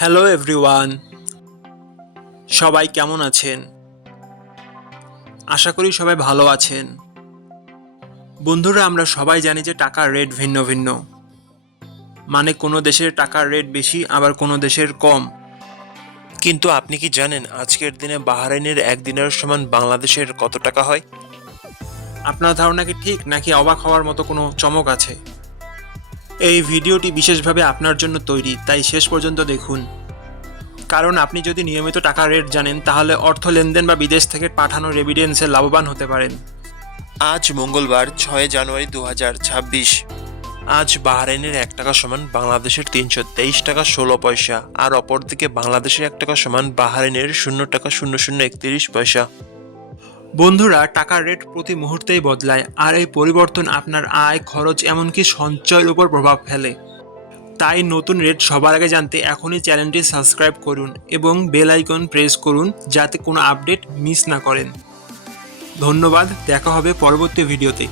Hello everyone, সবাই কেমন আছেন? আশা করি সবাই ভালো আছেন। বন্ধুরা, আমরা সবাই জানি যে টাকার রেট ভিন্ন ভিন্ন। মানে কোনো দেশের টাকার রেট বেশি, আবার কোনো দেশের কম। কিন্তু আপনি কি জানেন আজকের দিনে বাহরাইনের 1 দিনার সমান বাংলাদেশের কত টাকা হয়? আপনার ধারণা কি ঠিক, নাকি অবাক হওয়ার মতো কোনো চমক আছে? এই ভিডিওটি বিশেষভাবে আপনার জন্য তৈরি, তাই শেষ পর্যন্ত দেখুন। কারণ আপনি যদি নিয়মিত টাকার রেট জানেন, তাহলে অর্থ লেনদেন বা বিদেশ থেকে পাঠানো রেমিটেন্সে লাভবান হতে পারেন। আজ মঙ্গলবার 6 জানুয়ারি 2026। আজ বাহরাইনের 1 টাকা সমান বাংলাদেশের 323 টাকা 16 পয়সা, আর অপরদিকে বাংলাদেশের 1 টাকা সমান বাহরাইনের 0 টাকা 0031 পয়সা। বন্ধুরা, টাকার রেট প্রতি মুহূর্তেই বদলায়, আর এই পরিবর্তন আপনার আয়, খরচ, এমনকি সঞ্চয়ের উপর প্রভাব ফেলে। তাই নতুন রেট সবার আগে জানতে এখনই চ্যানেলটি সাবস্ক্রাইব করুন এবং বেল আইকন প্রেস করুন, যাতে কোনো আপডেট মিস না করেন। ধন্যবাদ, দেখা হবে পরবর্তী ভিডিওতে।